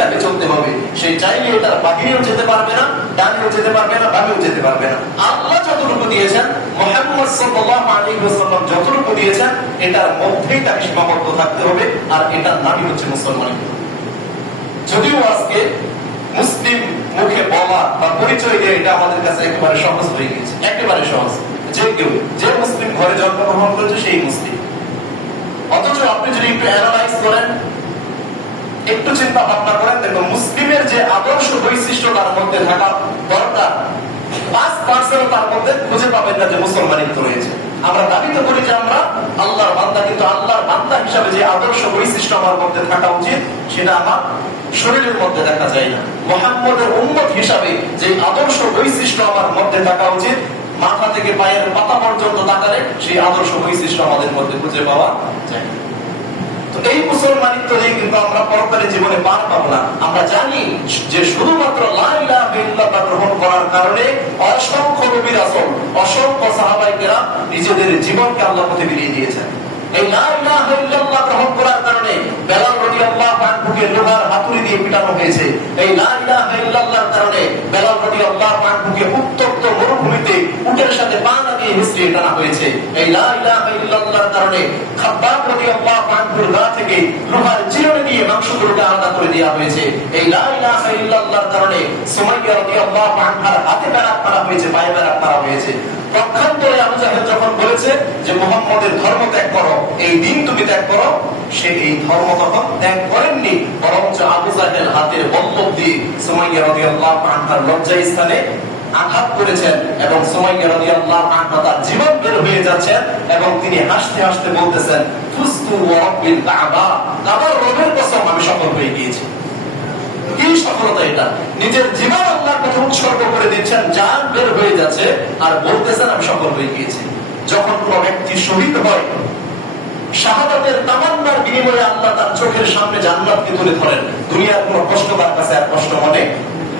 তাকে চলতে হবে। সে চাইলে তার বাহিরেও যেতে পারবে না, ডানেও যেতে পারবে না, বামেও যেতে পারবে না। আল্লাহ যতটুকু দিয়েছেন, মুহাম্মদ সাল্লাল্লাহু আলাইহি ওয়াসাল্লাম যতটুকু দিয়েছেন, এটার মধ্যেই তাকে সীমাবদ্ধ থাকতে হবে। আর এটার নামই হচ্ছে মুসলমান। যদিও আজকে মুসলিম মুখে বলা বা পরিচয় দিয়ে এটা আমাদের কাছে একেবারে সহজ হয়ে গেছে, একেবারে সহজ। যে মুসলিম ঘরে জন্মগ্রহণ করেছে সেই মুসলিম। অথচ আপনি যদি একটু অ্যানালাইজ করেন, একটু চিন্তা ভাবনা করেন, দেখুন মুসলিমের যে আদর্শ বৈশিষ্ট্য তার মধ্যে থাকা দরকার, 5% তার মধ্যে খুঁজে পাবেন না যে মুসলমানিত্ব রয়েছে। আমরা দাবি তো করি যে আমরা আল্লাহর বান্দা, কিন্তু আল্লাহর বান্দা হিসাবে যে আদর্শ বৈশিষ্ট্য আমার মধ্যে থাকা উচিত সেটা আমার শরীরের মধ্যে দেখা যায় না। মুহাম্মদের উম্মত হিসাবে যে আদর্শ বৈশিষ্ট্য আমার মধ্যে থাকা উচিত, মাথা থেকে পায়ের পাতা পর্যন্ত তাকালে সেই আদর্শ বৈশিষ্ট্য আমাদের মধ্যে খুঁজে পাওয়া যায়। তো এই মুসলমানিত্ব দিয়ে কিন্তু আমরা পরকালে জীবনে পার পাবো না। আমরা জানি যে শুধুমাত্র লা ইলাহা ইল্লাল্লাহ গ্রহণ করার কারণে অসংখ্য নবী রাসূল, অসংখ্য সাহাবায়ে কেরাম নিজেদের জীবনকে আল্লাহর পথে বিলিয়ে দিয়েছেন। এই লা ইলাহা ইল্লাল্লাহ গ্রহণ করার কারণে বেলাল রাদিয়াল্লাহু আনহুকে লোহার হাতুড়ি দিয়ে পিটানো হয়েছে। এই লা ইলাহা ইল্লাল্লাহর কারণে বেলাল রাদিয়াল্লাহু আনহুকে উত্তপ্ত মরুভূমিতে উটের সাথে পা লাগিয়ে হিসড়িয়ে টানা হয়েছে। এই লা ইলাহা ইল্লাল্লাহর কারণে খাব্বাব রাদিয়াল্লাহু আনহুর গা থেকে লোহার চিরুনি দিয়ে মাংসগুলোকে আলাদা করে দেওয়া হয়েছে। এই লা ইলাহা ইল্লাল্লাহর কারণে সুমাইয়া রাদিয়াল্লাহু আনহার হাতে প্যারাক মারা হয়েছে, পায়ে প্যারাক মারা হয়েছে। পক্ষান্তরে আবু জাহেল যখন বলেছে যে মুহাম্মদের ধর্ম ত্যাগ করো, এই দিন তুমি ত্যাগ করো, সে এই ধর্ম তখন ত্যাগ করেননি, বরঞ্চ আবু জাহেল হাতের বল্লম দিয়ে সুমাইয়া রাদিয়াল্লাহু আনহার লজ্জা স্থানে আঘাত করেছেন এবং সুমাইয়া রাদিয়াল্লাহু আনহা তার জীবন বের হয়ে যাচ্ছেন এবং তিনি হাসতে হাসতে বলতেছেন, ফুস্তু ওয়া রাব্বিল কাবা, কাবার রবের কসম আমি সফল হয়ে গিয়েছি। কি সফলতা এটা! নিজের জীবন আল্লাহর কাছে উৎসর্গ করে দিচ্ছেন, জান বের হয়ে যাচ্ছে আর বলতেছেন আমি সফল হয়ে গিয়েছি। যখন কোন ব্যক্তি শহীদ হয়, শাহাদাতের তামান্নার বিনিময়ে আল্লাহ তার চোখের সামনে জান্নাতকে তুলে ধরেন, দুনিয়ার কোন কষ্ট তার কাছে আর কষ্ট মনে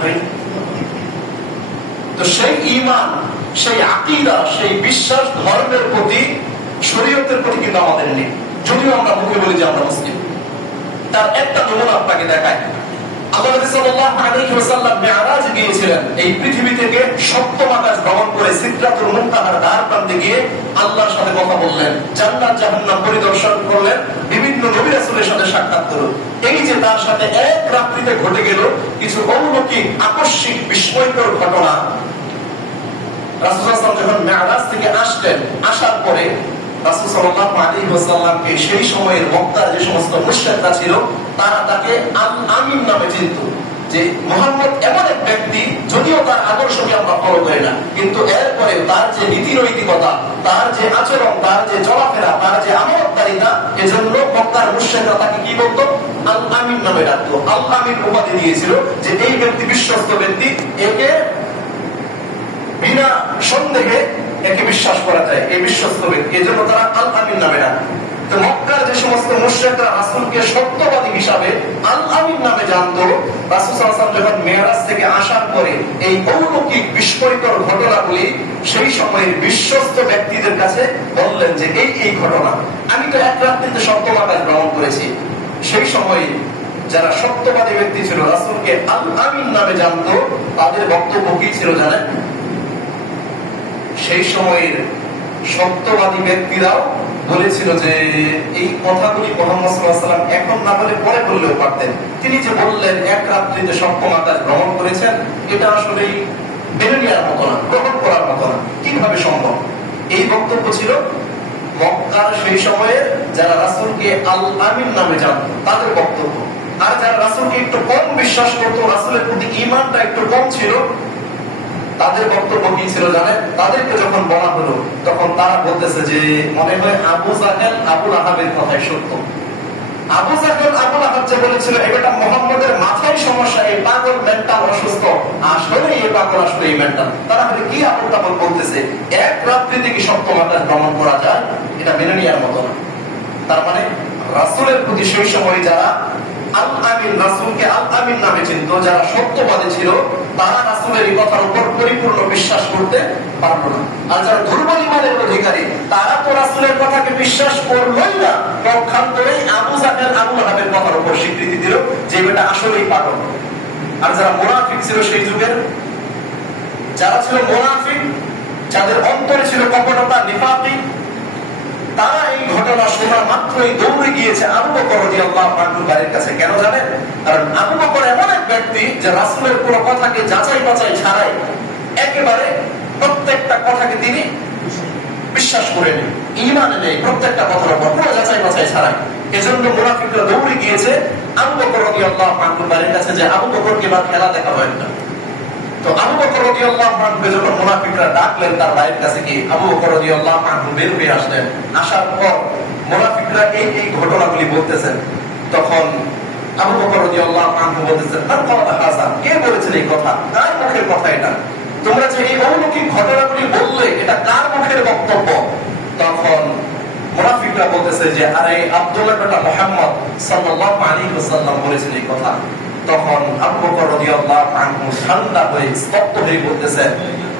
হয়। তো সেই ঈমান, সেই আকীদা, সেই বিশ্বাস ধর্মের প্রতি, শরীয়তের প্রতি কিন্তু আমাদের নেই। যদিও আমরা মুখে বলি যে আমরা মুসলিম। তার একটা নমুনা আপনাকে দেখায়। আল্লাহ নবী সাল্লাল্লাহু আলাইহি ওয়াসাল্লাম মিরাজ গিয়েছিলেন, এই পৃথিবী থেকে সপ্তম আকাশ ভ্রমণ করে সিদরাতুল মুনতাহার দ্বার প্রান্তে গিয়ে আল্লাহর সাথে কথা বললেন, জান্নাত জাহান্নাম পরিদর্শন করলেন, বিভিন্ন নবী রাসূলের সাথে সাক্ষাৎ করলেন। এই যে তার সাথে এক রাত্রিতে ঘটে গেল কিছু অলৌকিক, আকস্মিক, বিস্ময়কর ঘটনা। রাসূল সাল্লাল্লাহু আলাইহি ওয়াসাল্লাম যখন মিরাজ থেকে আসলেন, আসার পরে রাসূল সাল্লাল্লাহু আলাইহি ওয়াসাল্লামকে সেই সময়ের মক্কার যে সমস্ত মুশরিকরা ছিল তারা তাকে আল আমিন নামে চিনত, যে মুহাম্মদ এমন এক ব্যক্তি, যদিও তার আদর্শকে আমরা ফলো করি না, কিন্তু এরপরে তার যে নীতি নৈতিকতা, তার যে আচরণ, তার যে চলাফেরা, তার যে আমানতদারিতা, এজন্য মক্কার মুশরিকরা তাকে কি বলতো? আল আমিন নামে ডাকতো। আল আমিন উপাধি দিয়েছিল যে এই ব্যক্তি বিশ্বস্ত ব্যক্তি, একে বিনা সন্দেহে একে বিশ্বাস করা যায়, এই বিশ্বস্ত ব্যক্তি, এজন্য তারা আল আমিন নামে ডাকে। তো মক্কার যে সমস্ত মুশরিকরা রাসূলকে সত্যবাদী হিসাবে আল আমিন নামে জানতো, রাসূল সাল্লাল্লাহু আলাইহি ওয়াসাল্লাম যখন মেরাজ থেকে আসার পরে এই অলৌকিক বিস্ময়কর ঘটনাগুলি সেই সময়ের বিশ্বস্ত ব্যক্তিদের কাছে বললেন যে এই এই ঘটনা, আমি তো এক রাত্রিতে সপ্তম আকাশ ভ্রমণ করেছি। সেই সময়ে যারা সত্যবাদী ব্যক্তি ছিল, রাসূলকে আল আমিন নামে জানতো, তাদের বক্তব্য কি ছিল জানেন? সেই সময়ের সত্যবাদী ব্যক্তিরাও বলেছিল যে এই কথাগুলি মুহাম্মদ সাল্লাল্লাহু আলাইহি ওয়াসাল্লাম এখন না বলে পরে বললেও পারতেন। তিনি যে বললেন এক রাত্রিতে সপ্তম আকাশ ভ্রমণ করেছেন, এটা আসলে মেনে নেওয়ার মতো না, গ্রহণ করার মতো না। কিভাবে সম্ভব? এই বক্তব্য ছিল মক্কার সেই সময়ে যারা রাসূলকে আল আমিন নামে জানতো তাদের বক্তব্য। আর যারা রাসূলকে একটু কম বিশ্বাস করতো, রাসূলের প্রতি ঈমানটা একটু কম ছিল, তাদের বক্তব্য কি ছিল জানেন? তাদেরকে যখন বলা হলো তখন তারা বলতেছে যে মনে হয় আবু জাহেল আবু লাহাবের কথাই সত্য। আবু জাহেল আবু লাহাব যে বলেছিল এটা মুহাম্মদের মাথায় সমস্যা, এই পাগল, মেন্টাল অসুস্থ, আসলে এই পাগল, আসলে এই মেন্টাল, তারা হলে কি আবুল তাবল বলতেছে এক রাত্রিতে কি সপ্তম আকাশ ভ্রমণ করা যায়, এটা মেনে নেওয়ার মতো না। তার মানে রাসূলের প্রতি সেই সময় যারা আল আমিন, রাসূলকে আল আমিন নামে চিনত, যারা সত্যবাদী ছিল, তারা রাসূলের এই কথার উপর পরিপূর্ণ বিশ্বাস করতে পারল না। আর যারা দুর্বল ঈমানের অধিকারী, তারা তো রাসূলের কথাকে বিশ্বাস করলই না, পক্ষান্তরে আবু জাহেল আবু লাহাবের কথার উপর স্বীকৃতি দিল যে যে বেটা আসলেই পাগল। আর যারা মুনাফিক ছিল সেই যুগের, যারা ছিল মুনাফিক, যাদের অন্তরে ছিল কপটতা, নিফাকি, তারা এই ঘটনা শোনা মাত্রই দৌড়ে গিয়েছে আবু বকর রাদিয়াল্লাহু আনহুর বাড়ির কাছে। কেন জানেন? কারণ আবু বকর এমন এক ব্যক্তি যে রাসূলের পুরো কথাকে যাচাই বাছাই ছাড়াই একেবারে প্রত্যেকটা কথাকে তিনি বিশ্বাস করে নেন, ঈমান নেই প্রত্যেকটা কথার উপর, পুরো যাচাই বাছাই ছাড়াই। এজন্য মুনাফিকরা দৌড়ে গিয়েছে আবু বকর রাদিয়াল্লাহু আনহুর বাড়ির কাছে যে আবু বকরকে এবার খেলা দেখাবো একটা। তো আবু বকর রাদিয়াল্লাহু আনহু যখন মুনাফিকরা ডাকলেন তার বাড়ির কাছে গিয়ে, আবু বকর রাদিয়াল্লাহু আনহু বের হয়ে আসলেন। আসার পর মুনাফিকরা এই ঘটনাগুলি বলতেছেন। তখন আবু বকর রাদিয়াল্লাহু আনহু বলতেছেন, মান ক্বালা হাযা, কে বলেছেন এই কথা, কার মুখের কথা এটা, তোমরা যে এই অলৌকিক ঘটনাগুলি বললে এটা কার মুখের বক্তব্য? তখন মুনাফিকরা বলতেছে যে আরে আব্দুল্লাহ বিন মুহাম্মদ সাল্লাল্লাহু আলাইহি ওয়াসাল্লাম বলেছেন এই কথা। তখন আবু বকর রাদিয়াল্লাহু আনহু ঠান্ডা হয়ে স্তব্ধ হয়ে বলতেছেন,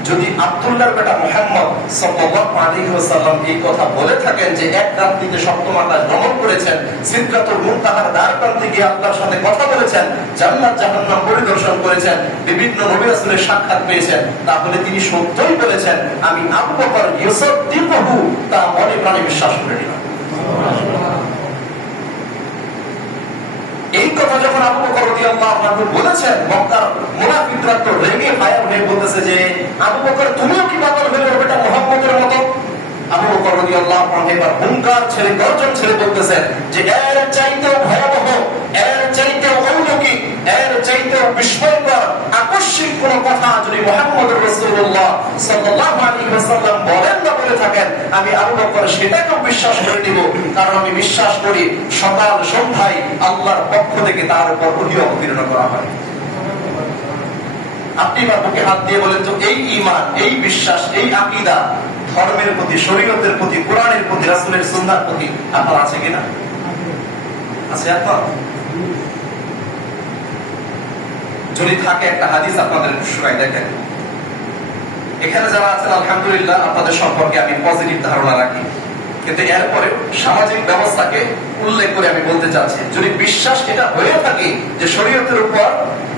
যদি আব্দুল্লাহর বেটা মুহাম্মদ সাল্লাল্লাহু আলাইহি ওয়াসাল্লাম এই কথা বলে থাকেন যে এক রাত্রিতে সপ্তম আকাশ ভ্রমণ করেছেন, সিদরাতুল মুনতাহার দ্বার প্রান্তে গিয়ে আল্লাহর সাথে কথা বলেছেন, জান্নাত জাহান্নাম পরিদর্শন করেছেন, বিভিন্ন নবী রাসূলের সাক্ষাৎ পেয়েছেন, তাহলে তিনি সত্যই বলেছেন। আমি আবু বকর ইউসাদ্দিকুহু, তা মনে প্রাণে বিশ্বাস করে নিলাম। এই কথা যখন আবু বকর রাদিয়াল্লাহু আনহু বলেছেন, মক্কার মুনাফিকরা তো রেগে ফায়ার হয়ে বলতেছে যে আবু বকর তুমিও কি পাগল হয়ে যাবে এটা মুহাম্মদের মতো? আবু বকর রাদিয়াল্লাহু আনহু এবার হুঙ্কার ছেড়ে, গর্জন ছেড়ে বলতেছেন যে এর চাইতেও ভয়াবহ, এর চাইতেও অলৌকিক, এর চাইতেও বিস্ময়কর আকস্মিক কোন কথা যদি মুহাম্মদুর রাসূলুল্লাহ সাল্লাল্লাহু আলাইহি ওয়াসাল্লাম বলেন না বলে থাকেন, আমি আবু বকর সেটাকেও বিশ্বাস করে নিব। কারণ আমি বিশ্বাস করি সকাল সন্ধ্যায় আল্লাহর পক্ষ থেকে তার উপর ওহী অবতীর্ণ করা হয়। আপনি এবার বুকে হাত দিয়ে বলেন তো, এই ঈমান, এই বিশ্বাস, এই আকীদা ধর্মের প্রতি, শরীয়তের প্রতি, কোরআনের প্রতি, রাসূলের সুন্নাহর প্রতি আপনার আছে কিনা? আছে আপনার? যদি থাকে একটা হাদিস আপনাদের শোনাই দেখেন। এখানে যারা আছেন আলহামদুলিল্লাহ, আপনাদের সম্পর্কে আমি পজিটিভ ধারণা রাখি, কিন্তু এরপরে সামাজিক ব্যবস্থাকে উল্লেখ করে আমি বলতে চাচ্ছি, যদি বিশ্বাস এটা হয়ে থাকে যে শরীয়তের উপর,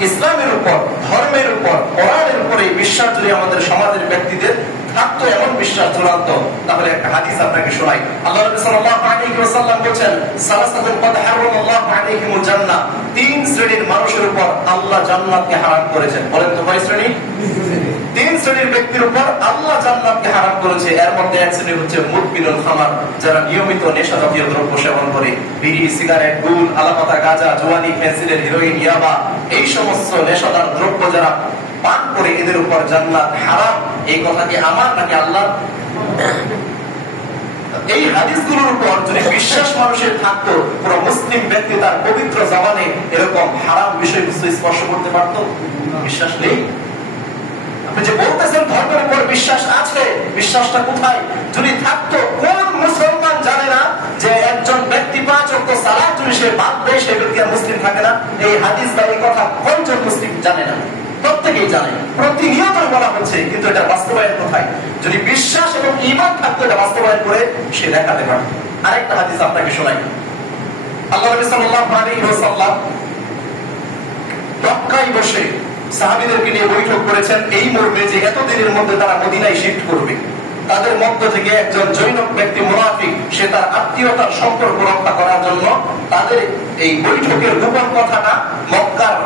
ইসলামের উপর, ধর্মের উপর, কোরআনের উপর এই বিশ্বাস যদি আমাদের সমাজের ব্যক্তিদের থাকতো, এমন বিশ্বাস চূড়ান্ত, তাহলে একটা হাদিস আপনাকে শোনাই। আল্লাহ নবী সাল্লাল্লাহু আলাইহি ওয়াসাল্লাম বলেন, সালাসাতুন ক্বাদ হারামাল্লাহু আলাইহিমুল জান্নাহ, তিন শ্রেণীর মানুষের উপর আল্লাহ জান্নাতকে হারাম করেছেন। বলেন তো কয় শ্রেণী? তিন শ্রেণীর ব্যক্তির উপর আল্লাহ জান্নাতকে হারাম করেছে। এর মধ্যে এক শ্রেণী হচ্ছে মুদমিনুল খামার, যারা নিয়মিত নেশা জাতীয় দ্রব্য সেবন করে, বিড়ি, সিগারেট, গুল, আলাপাতা, গাঁজা, জোয়ানি, ফেন্সিডিল, হেরোইন, ইয়াবা, এই সমস্ত নেশাদার দ্রব্য যারা পান করে, এদের উপর জান্নাত হারাম। এই কথা কি আমার নাকি আল্লাহ? এই হাদিসগুলোর উপর যদি বিশ্বাস মানুষের থাকতো, পুরো মুসলিম ব্যক্তি তার পবিত্র জবানে এরকম হারাম বিষয়বস্তু স্পর্শ করতে পারত? বিশ্বাস নেই। আপনি যে বলতেছেন ধর্মের উপর বিশ্বাস আছে, বিশ্বাসটা কোথায়? যদি থাকতো, কোন মুসলমান জানে না যে একজন ব্যক্তি 5 ওয়াক্ত সালাত যদি সে বাদ দেয় সে ব্যক্তি আর মুসলিম থাকে না? এই হাদিস বা এই কথা কোনজন মুসলিম জানে না? প্রত্যেকেই জানে, প্রতিনিয়তই বলা হচ্ছে, কিন্তু এটা বাস্তবায়ন কোথায়? যদি বিশ্বাস এবং ঈমান থাকতো, এটা বাস্তবায়ন করে সে দেখাতে পারত। আরেকটা হাদিস আপনাকে শোনাই। আল্লাহ নবী সাল্লাল্লাহু আলাইহি ওয়াসাল্লাম মক্কায় বসে সাহাবীদেরকে নিয়ে বৈঠক করেছেন এই মর্মে যে এতদিনের মধ্যে তারা মদিনায় শিফট করবে। তাদের মধ্য থেকে একজন জৈনক ব্যক্তি মুনাফিক, সে তার আত্মীয়তার সম্পর্ক রক্ষা করার জন্য তাদের এই বৈঠকের গোপন কথাটা মক্কার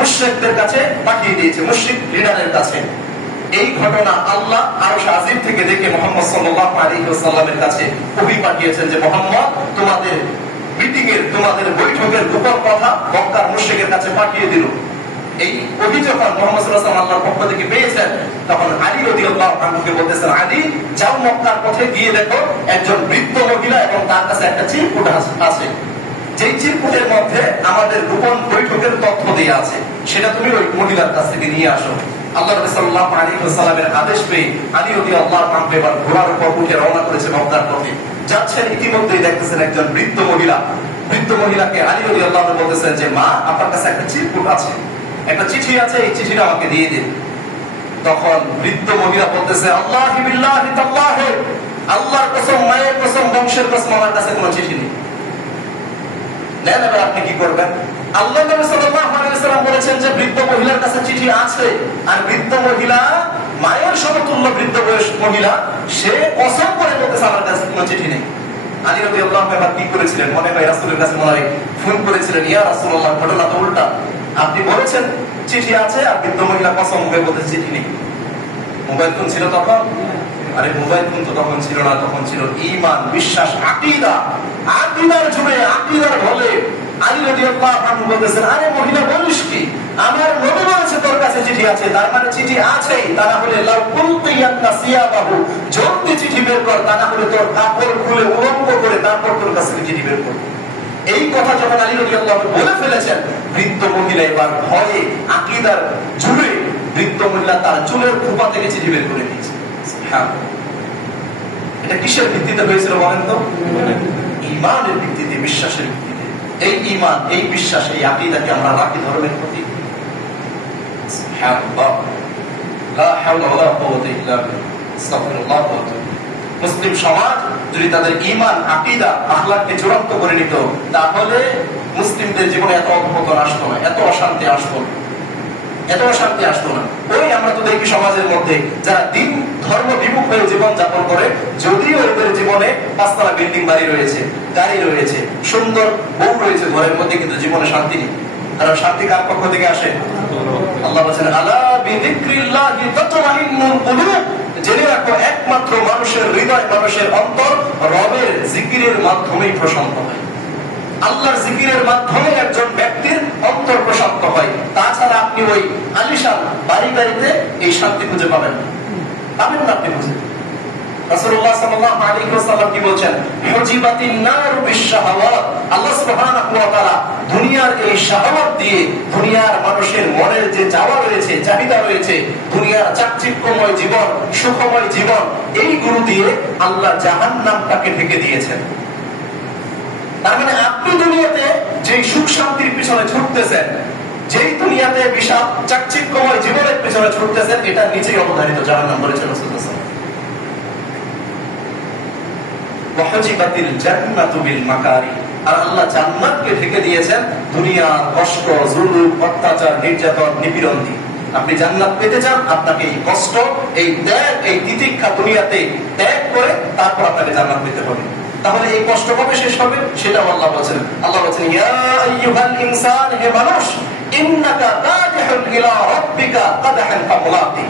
মুশরিকদের কাছে পাঠিয়ে দিয়েছে, মুশরিক লিডারের কাছে। এই ঘটনা আল্লাহ আরশ আজিম থেকে দেখে মুহাম্মদ সাল্লাল্লাহু আলাইহি ওয়াসাল্লামের কাছে ওহী পাঠিয়েছেন যে মুহাম্মদ, তোমাদের মিটিং এর, তোমাদের বৈঠকের গোপন কথা মক্কার মুশরিকের কাছে পাঠিয়ে দিল। এই ওহী যখন মুহাম্মদ সাল্লাল্লাহু আলাইহি ওয়াসাল্লাম আল্লাহর পক্ষ থেকে পেয়েছেন, তখন আলী রাদিয়াল্লাহু আনহুকে বলতেছেন, আলী যাও মক্কার পথে গিয়ে দেখো একজন বৃদ্ধ মহিলা এবং তার কাছে একটা চিরকুট আছে, যেই চিরকুটের মধ্যে আমাদের গোপন বৈঠকের তথ্য দেয়া আছে, সেটা তুমি ওই মহিলার কাছ থেকে নিয়ে আসো। আল্লাহ রাসূল সাল্লাল্লাহু আলাইহি ওয়াসাল্লামের আদেশ পেয়ে আলী রাদিয়াল্লাহু আনহু এবার ঘোড়ার উপর উঠে রওনা করেছে মক্কার পথে। যাচ্ছেন, ইতিমধ্যেই দেখতেছেন একজন বৃদ্ধ মহিলা। বৃদ্ধ মহিলাকে আলী রাদিয়াল্লাহু আনহু বলতেছেন যে মা, আপনার কাছে একটা চিরকুট আছে, একটা চিঠি আছে, এই চিঠিটা আমাকে দিয়ে দিন। তখন বৃদ্ধ মহিলা বলতেছে, আল্লাহি বিল্লাহি তাল্লাহি, আল্লাহর কসম, মায়ের কসম, বংশের কসম, আমার কাছে কোনো চিঠি নেই। নেন, এবার আপনি কি করবেন? আল্লাহ নবী সাল্লাল্লাহু আলাইহি ওয়াসাল্লাম বলেছেন যে বৃদ্ধ মহিলার কাছে চিঠি আছে, আর বৃদ্ধ মহিলা মায়ের সমতুল্য বৃদ্ধ বয়স মহিলা, সে কসম করে বলতেছে আমার কাছে কোনো চিঠি নেই। আলী রাদিয়াল্লাহু আনহু কি করেছিলেন, মনে হয় রাসূলের কাছে মনে হয় ফোন করেছিলেন, ইয়া রাসূলুল্লাহ ঘটনা তো উল্টা, আপনি বলেছেন চিঠি আছে আর বৃদ্ধ মহিলা কসম করে বলতেছে চিঠি নেই। মোবাইল ফোন ছিল তখন? আরে মোবাইল ফোন তো তখন ছিল না, তখন ছিল ঈমান, বিশ্বাস, আকীদা। আকীদার যুগে, আকীদার বলে আলী রাদিয়াল্লাহু আনহু বলতেছেন, আরে মহিলা বলিস কি, আমার নবী বলেছে তোর কাছে চিঠি আছে, তার মানে চিঠি আছেই। তা না হলে লাউ কুনতিয়ান্না সিয়াবাহু, জলদি চিঠি বের কর, তা না হলে তোর কাপড় খুলে উলঙ্গ করে তারপর তোর কাছে চিঠি বের কর। এই কথা যখন আলী রাদিয়াল্লাহু আনহু বলে ফেলেছেন, বৃদ্ধ মহিলা এবার ভয়ে আকীদার জুড়ে বৃদ্ধ মহিলা তার চুলের খোপা থেকে চিঠি বের করে দিয়েছে। হ্যাঁ, এটা কিসের ভিত্তিতে হয়েছিল বলেন তো? ঈমানের ভিত্তিতে, বিশ্বাসের ভিত্তিতে। এই ঈমান, এই বিশ্বাস, এই আকীদাকে আমরা রাখি ধর্মের প্রতি। সুবহানাল্লাহ, লা হাওলা ওয়ালা কুওয়াতা ইল্লা বিল্লাহ, আস্তাগফিরুল্লাহ ওয়া আতুবু। মুসলিম সমাজ যদি তাদের ঈমান, আকীদা, আখলাককে চূড়ান্ত করে নিত, তাহলে মুসলিমদের জীবনে এত অধঃপতন আসতো না, এত অশান্তি আসতো না, এত অশান্তি আসতো না। ওই আমরা তো দেখি সমাজের মধ্যে যারা দিন ধর্ম বিমুখ হয়ে জীবন যাপন করে, যদিও এদের জীবনে পাঁচতলা বিল্ডিং বাড়ি রয়েছে, গাড়ি রয়েছে, সুন্দর বউ রয়েছে ঘরের মধ্যে, কিন্তু জীবনে শান্তি নেই। কারণ শান্তি কার পক্ষ থেকে আসে? আল্লাহ বলেছেন, আলা বিযিক্রিল্লাহি তাতমাইন্নুল কুলুব, জেনে রাখো একমাত্র মানুষের হৃদয়, মানুষের অন্তর রবের জিকিরের মাধ্যমেই প্রশান্ত হয়। আল্লাহর জিকিরের মাধ্যমে একজন ব্যক্তির অন্তর প্রশান্ত হয়। তাছাড়া আপনি ওই আলিশান বাড়ি বাড়িতে এই শান্তি খুঁজে পাবেন না, পাবেন না আপনি খুঁজে। রাসূলুল্লাহ সাল্লাল্লাহু আলাইহি ওয়াসাল্লাম কি বলেন? হুজিবাতিন নার বিশ-শাহাওয়াত, আল্লাহ সুবহানাহু ওয়া তাআলা দুনিয়ার এই শাহাওয়াত দিয়ে, দুনিয়ার মানুষের মনের যে চাওয়া রয়েছে, চাহিদা রয়েছে, দুনিয়ার চাকচিক্যময় জীবন, সুখময় জীবন, এইগুলো দিয়ে আল্লাহ জাহান্নামটাকে ঢেকে দিয়েছেন। তার মানে আপনি দুনিয়াতে যে সুখ শান্তির পিছনে ছুটতেছেন, যেই দুনিয়াতে বিশাল চাকচিক্যময় জীবনের পিছনে ছুটতেছেন, এটা নিচেই অবধারিত জাহান্নাম বলেছেন রাসূলুল্লাহ সাল্লাল্লাহু আলাইহি ওয়াসাল্লাম। ওয়াহজিবাতিল জান্নাতু বিল মাকারি, আর আল্লাহ জান্নাতকে ঢেকে দিয়েছেন দুনিয়ার কষ্ট, জুলুম, অত্যাচার, নির্যাতন, নিপীড়ন দিয়ে। আপনি জান্নাত পেতে চান, আপনাকে এই কষ্ট, এই ত্যাগ, এই তিতিক্ষা দুনিয়াতে ত্যাগ করে তারপর আপনাকে জান্নাত পেতে হবে। তাহলে এই কষ্ট কবে শেষ হবে সেটাও আল্লাহ বলেন। আল্লাহ বলেন, ইয়া আইয়ুহাল ইনসান, হে মানুষ, ইন্নাকা কাদিহুন ইলা রাব্বিকা কাদহান ফামুলাকি,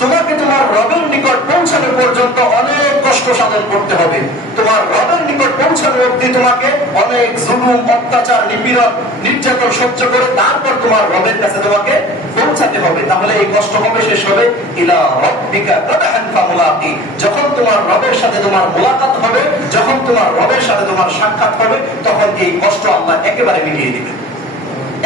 তোমাকে তোমার রবের নিকট পৌঁছানো পর্যন্ত অনেক কষ্ট সাধন করতে হবে। তোমার রবের নিকট পৌঁছানো অবধি তোমাকে অনেক জুলুম, অত্যাচার, নিপীড়ন, নির্যাতন সহ্য করে তারপর তোমার রবের কাছে তোমাকে পৌঁছাতে হবে। তাহলে এই কষ্ট কবে শেষ হবে? ইলা রাব্বিকা কাদহান ফামুলাকি, যখন তোমার রবের সাথে তোমার মুলাকাত হবে, যখন তোমার রবের সাথে তোমার সাক্ষাৎ হবে, তখন এই কষ্ট আল্লাহ একেবারে মিটিয়ে দিবেন,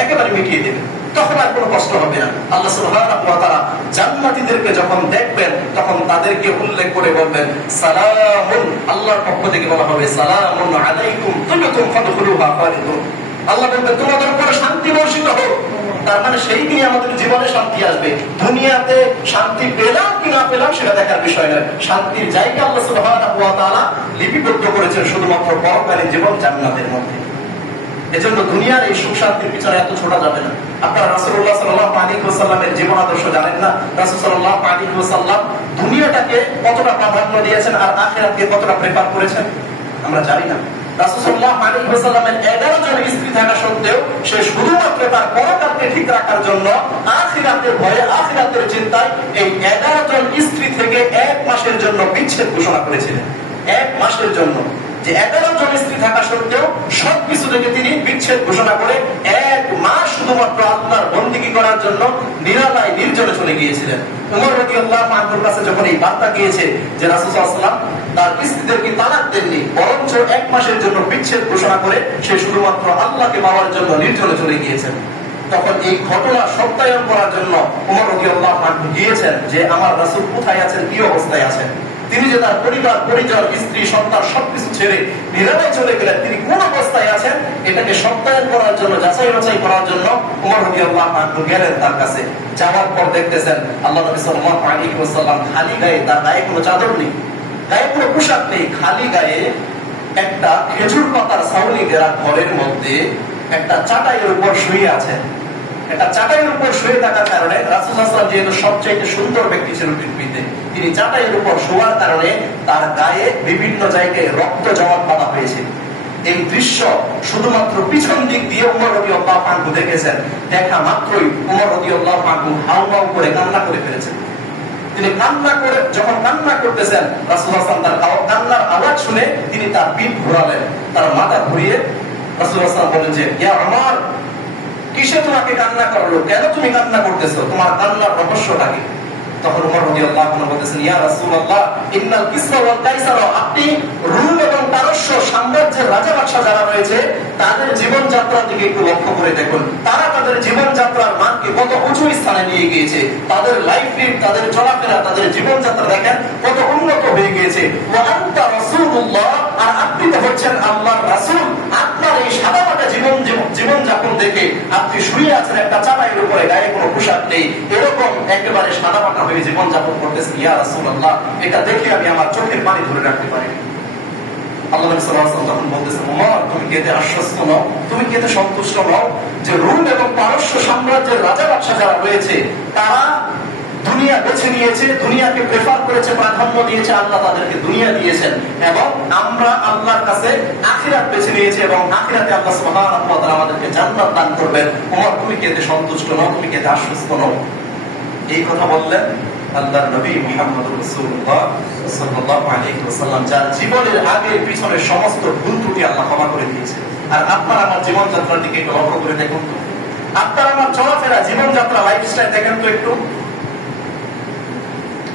একেবারে মিটিয়ে দিবেন। তখন আর কোনো কষ্ট হবে না। আল্লাহ সুবহানাহু ওয়া তাআলা জান্নাতীদেরকে যখন দেখবেন, তখন তাদেরকে উল্লেখ করে বলবেন সালামুন, আল্লাহর পক্ষ থেকে বলা হবে সালামুন আলাইকুম তিবতুম ফাদখুলুহা খালিদুন। আল্লাহ বলবেন তোমাদের উপরে শান্তি বর্ষিত হোক। তার মানে সেই দিনে আমাদের জীবনে শান্তি আসবে। দুনিয়াতে শান্তি পেলাম কি না পেলাম সেটা দেখার বিষয় নয়, শান্তির জায়গা আল্লাহ সুবহানাহু ওয়া তাআলা লিপিবদ্ধ করেছেন শুধুমাত্র পরকালীন জীবন জান্নাতের মধ্যে। এজন্য দুনিয়ার এই সুখ শান্তির পিছনে এত ছোটা যাবে না। আপনারা রাসূলুল্লাহ সাল্লাল্লাহু আলাইহি ওয়াসাল্লামের জীবন আদর্শ জানেন না? রাসূল সাল্লাল্লাহু আলাইহি ওয়াসাল্লাম দুনিয়াটাকে কতটা প্রাধান্য দিয়েছেন আর আখিরাতকে কতটা প্রেফার করেছেন আমরা জানি না। রাসূল সাল্লাল্লাহু আলাইহি ওয়াসাল্লামের 11 জন স্ত্রী থাকা সত্ত্বেও সে শুধুমাত্র তার পরকালকে ঠিক রাখার জন্য, আখিরাতের ভয়ে, আখিরাতের চিন্তায় এই 11 জন স্ত্রী থেকে 1 মাসের জন্য বিচ্ছেদ ঘোষণা করেছিলেন। 1 মাসের জন্য, যে 11 জন স্ত্রী থাকা সত্ত্বেও সবকিছু থেকে তিনি বিচ্ছেদ ঘোষণা করে 1 মাস শুধুমাত্র আল্লাহর বন্দেগী করার জন্য নিরালায় নির্জনে চলে গিয়েছিলেন। ওমর রাদিয়াল্লাহু আনহুর কাছে যখন এই বার্তা গিয়েছে যে রাসূল সাল্লাল্লাহু আলাইহি ওয়াসাল্লাম তার স্ত্রীদেরকে তালাক দেননি, বরঞ্চ 1 মাসের জন্য বিচ্ছেদ ঘোষণা করে সে শুধুমাত্র আল্লাহকে পাওয়ার জন্য নির্জনে চলে গিয়েছেন, তখন এই ঘটনা সত্যায়ন করার জন্য ওমর রাদিয়াল্লাহু আনহু গিয়েছেন যে আমার রাসূল কোথায় আছেন, কি অবস্থায় আছেন। তিনি যে তার পরিবার, পরিজন, স্ত্রী, সন্তান সবকিছু ছেড়ে নিরালায় চলে গেলেন, তিনি কোন অবস্থায় আছেন এটাকে সত্যায়ন করার জন্য, যাচাই বাছাই করার জন্য ওমর রাদিয়াল্লাহু আনহু গেলেন তার কাছে। যাওয়ার পর দেখতেছেন আল্লাহ নবী সাল্লাল্লাহু আলাইহি ওয়াসাল্লাম খালি গায়ে, তার গায়ে কোনো চাদর নেই, গায়ে কোনো পোশাক নেই, খালি গায়ে একটা খেজুর পাতার ছাউনি দেওয়া ঘরের মধ্যে একটা চাটাইয়ের উপর শুয়ে আছেন। একটা চাটাইয়ের উপর শুয়ে থাকার কারণে রাসূলুল্লাহ সাল্লাল্লাহু আলাইহি ওয়াসাল্লাম যেহেতু সবচেয়ে সুন্দর ব্যক্তি ছিলেন পৃথিবীতে, তিনি চাটাইয়ের উপর শোয়ার কারণে তার গায়ে বিভিন্ন জায়গায় রক্ত জমাট বাঁধা হয়েছিল। এই দৃশ্য শুধুমাত্র পিছন দিক দিয়ে উমর রাদিয়াল্লাহু আনহু দেখেছেন। দেখা মাত্রই উমর রাদিয়াল্লাহু আনহু হাউমাউ করে কান্না করে ফেলেছেন। তিনি যখন কান্না করতেছেন, রাসূলুল্লাহ সাল্লাল্লাহু আলাইহি ওয়াসাল্লাম তার কান্নার আওয়াজ শুনে তিনি তার পিঠ ঘোরালেন, তার মাথা ঘুরিয়ে রাসূলুল্লাহ সাল্লাল্লাহু আলাইহি ওয়াসাল্লাম বলেন যে, ইয়া উমর, কিসে তোমাকে কান্না করালো? কেন তুমি কান্না করতেছো? তোমার কান্নার রহস্যটা কি? তখন উমর রাদিয়াল্লাহু আনহু বলতেছেন, ইয়া রাসূলুল্লাহ, ইন্নাল কিসরা ওয়াল কাইসার, আপনি রোম এবং পারস্য সাম্রাজ্যের রাজা বাদশা যারা রয়েছে তাদের জীবনযাত্রা দিকে একটু লক্ষ্য করে দেখুন। তারা তাদের জীবনযাত্রার মানকে কত উঁচু স্থানে নিয়ে গিয়েছে। তাদের লাইফ লিড, তাদের চলাফেরা, তাদের জীবনযাত্রা দেখেন কত উন্নত হয়ে গিয়েছে। ওয়া আনতা রাসূলুল্লাহ, আর আপনি তো হচ্ছেন আল্লাহর রাসূল। আপনার এই সাদামাটা জীবনযাপন দেখে আপনি শুয়ে আছেন একটা চাটাইয়ের উপরে, গায়ে কোনো পোশাক নেই, এরকম একেবারে সাদামাটা হয়ে জীবনযাপন করতেছেন। ইয়া রাসূলুল্লাহ, এটা দেখে আমি আমার চোখের পানি ধরে রাখতে পারি। আল্লাহ নবী সাল্লাল্লাহু আলাইহি ওয়াসাল্লাম তখন বলতেছেন, ওমর, তুমি কি এতে আশ্বস্ত নও? তুমি কি এতে সন্তুষ্ট নও যে রোম এবং পারস্য সাম্রাজ্যের রাজা বাদশা যারা রয়েছে তারা দুনিয়া বেছে নিয়েছে, দুনিয়াকে প্রেফার করেছে, প্রাধান্য দিয়েছে, আল্লাহ তাদেরকে দুনিয়া দিয়েছেন, এবং আমরা আল্লাহর কাছে আখিরাত বেছে নিয়েছি এবং আখিরাতে আল্লাহ সুবহানাহু ওয়া তাআলা আমাদেরকে জান্নাত দান করবেন। ওমর, তুমি কি এতে সন্তুষ্ট নও? তুমি কি এতে আশ্বস্ত নও? এই কথা বললেন আল্লাহর নবী মুহাম্মদ রাসূলুল্লাহ সাল্লাল্লাহু আলাইহি ওয়াসাল্লাম, যার জীবনের আগে পিছনের সমস্ত ভুল ত্রুটি আল্লাহ ক্ষমা করে দিয়েছে। আর আপনার আমার জীবনযাত্রার দিকে একটু লক্ষ্য করে দেখুন তো, আপনার আমার চলাফেরা, জীবনযাত্রা, লাইফস্টাইল দেখেন তো একটু।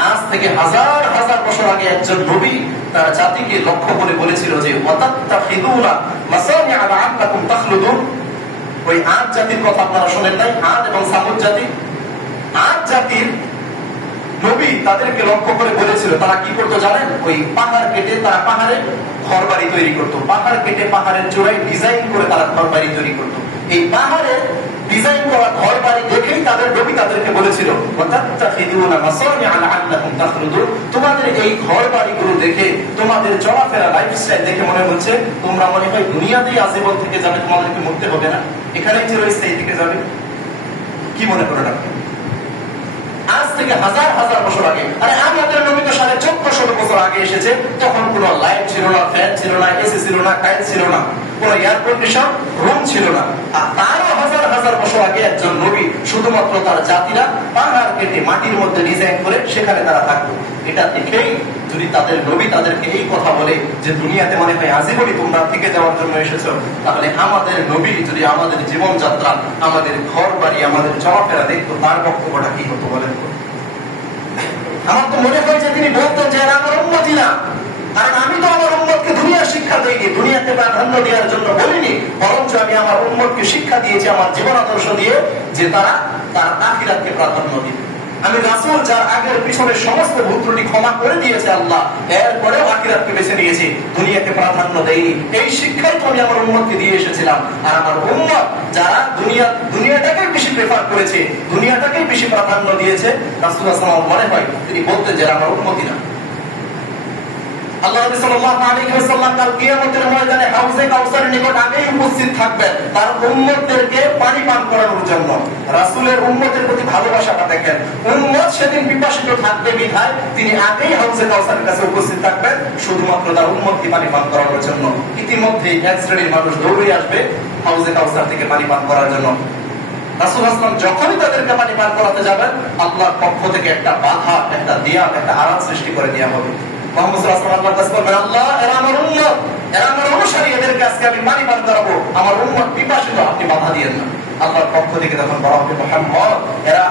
আজ থেকে হাজার হাজার বছর আগে একজন নবী তার জাতিকে লক্ষ্য করে বলেছিল যে, ওয়াতাত্তাখিযুনা মাসানি'a লা'আল্লাকুম তাখলুদুন। ওই আদ জাতির কথা আপনারা শুনেন নাই? আদ এবং সামুদ জাতি। আদ জাতির নবী তাদেরকে লক্ষ্য করে বলেছিল, তারা কি করতো জানেন? ওই পাহাড় কেটে তারা পাহাড়ে ঘর বাড়ি তৈরি করতো। পাহাড় কেটে পাহাড়ের চূড়ায় ডিজাইন করে তারা ঘর বাড়ি তৈরি করতো। এই পাহাড়ে ডিজাইন করা ঘর বাড়ি দেখেই তাদের নবী তাদেরকে বলেছিল, ওয়াতাত্তাখিযুনা মাসানি'a লা'আল্লাকুম তাখলুদুন। তোমাদের এই ঘর বাড়িগুলো দেখে, তোমাদের চলাফেরা, লাইফস্টাইল দেখে মনে হচ্ছে তোমরা মনে হয় দুনিয়াতেই আজীবন থেকে যাবে, তোমাদেরকে মরতে হবে না, এখানেই চিরস্থায়ী থেকে যাবে। কি মনে করেন আপনি? আজ থেকে হাজার হাজার বছর আগে, আরে আমাদের নবী তো 1450 বছর আগে এসেছে, তখন কোনো লাইট ছিল না, ফ্যান ছিল না, এসি ছিল না, টাইল ছিল না, কোনো এয়ার কন্ডিশন রুম ছিল না। আর তারও হাজার হাজার বছর আগে একজন নবী শুধুমাত্র তার জাতিরা পাহাড় কেটে মাটির মধ্যে ডিজাইন করে সেখানে তারা থাকতো। এটা দেখেই যদি তাদের নবী তাদেরকে এই কথা বলে যে দুনিয়াতে মনে হয় আজীবনই তোমরা থেকে যাওয়ার জন্য এসেছো, তাহলে আমাদের নবী যদি আমাদের জীবনযাত্রা, আমাদের ঘর বাড়ি, আমাদের চলাফেরা দেখতো, তার বক্তব্যটা কি হতো বলেন? আমার তো মনে হয় যে তিনি বলতেন যে এরা আমার উম্মতি না, কারণ আমি তো আমার উম্মতকে দুনিয়ার শিক্ষা দিইনি, দুনিয়াতে প্রাধান্য দেওয়ার জন্য বলিনি, বরঞ্চ আমি আমার উম্মতকে শিক্ষা দিয়েছি আমার জীবন আদর্শ দিয়ে যে তারা তার আখিরাতকে প্রাধান্য দিবে। আমি রাসূল যার আগের পিছনের সমস্ত ভুল ত্রুটি ক্ষমা করে দিয়েছে আল্লাহ, এরপরেও আখিরাতকে বেছে নিয়েছি, দুনিয়াকে প্রাধান্য দেয়নি। এই শিক্ষাই তো আমি আমার উম্মতকে দিয়ে এসেছিলাম। আর আমার উম্মত যারা দুনিয়াটাকেই বেশি প্রেফার করেছে, দুনিয়াটাকেই বেশি প্রাধান্য দিয়েছে, রাসূলুল্লাহ সাল্লাল্লাহু আলাইহি ওয়াসাল্লাম মনে হয় তিনি বলতেন যে আমার উম্মতি না। আল্লাহ নবী সাল্লাল্লাহু আলাইহি ওয়াসাল্লাম কাল কিয়ামতের ময়দানে হাউজে কাউসারের নিকট আগেই উপস্থিত থাকবেন তার উম্মতদেরকে পানি পান করানোর জন্য। রাসূলের উম্মতের প্রতি ভালোবাসাটা দেখেন, উম্মত সেদিন বিপাসিত থাকবে বিধায় তিনি আগেই হাউজে কাউসারের কাছে উপস্থিত থাকবেন শুধুমাত্র তার উম্মতকে পানি পান করানোর জন্য। ইতিমধ্যেই এক শ্রেণীর মানুষ দৌড়ে আসবে হাউজে কাউসার থেকে পানি পান করার জন্য। রাসূল আসলাম যখনই তাদেরকে পানি পান করাতে যাবেন, আল্লাহর পক্ষ থেকে একটা বাধা, একটা দেয়াল, একটা আড়াল সৃষ্টি করে দেওয়া হবে। মুহাম্মদ সাল্লাল্লাহু আলাইহি ওয়াসাল্লাম কাছে বলবেন, আল্লাহ, এরা আমার উম্মত, এরা আমার অনুসারী, এদেরকে আজকে আমি পানি পান করাবো, আমার উম্মত পিপাসিত, আপনি বাধা দিয়েন না। আল্লাহর পক্ষ থেকে তখন বলা হবে, মুহাম্মদ, এরা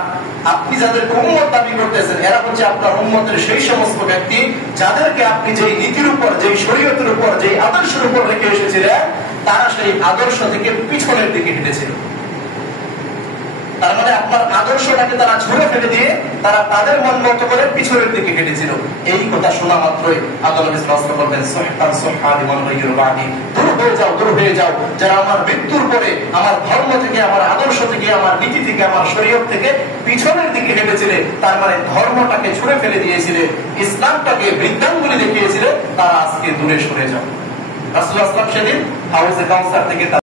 আপনি যাদেরকে উম্মত দাবি করতেছেন, এরা হচ্ছে আপনার উম্মতের সেই সমস্ত ব্যক্তি যাদেরকে আপনি যেই নীতির উপর, যেই শরীয়তের উপর, যেই আদর্শের উপর রেখে এসেছিলেন, তারা সেই আদর্শ থেকে পিছনের দিকে হেঁটেছিল। তার মানে আপনার আদর্শটাকে তারা ছুঁড়ে ফেলে দিয়ে তারা তাদের মন মতো করে পিছনের দিকে হেঁটেছিল। এই কথা শোনা মাত্রই আল্লাহ নবী সাল্লাল্লাহু আলাইহি ওয়াসাল্লাম বলবেন, সুহকান সুহকানি মান গায়রু বাদি, দূর হয়ে যাও, দূর হয়ে যাও, যারা আমার মৃত্যুর পরে আমার ধর্ম থেকে, আমার আদর্শ থেকে, আমার নীতি থেকে, আমার শরীয়ত থেকে পিছনের দিকে হেঁটেছিলে, তার মানে ধর্মটাকে ছুঁড়ে ফেলে দিয়েছিলে, ইসলামটাকে বৃদ্ধাঙ্গুলি দেখিয়েছিলে, তারা আজকে দূরে সরে যাও। রাসূলুল্লাহ সাল্লাল্লাহু আলাইহি ওয়াসাল্লাম সেদিন হাউজে কাউসার থেকে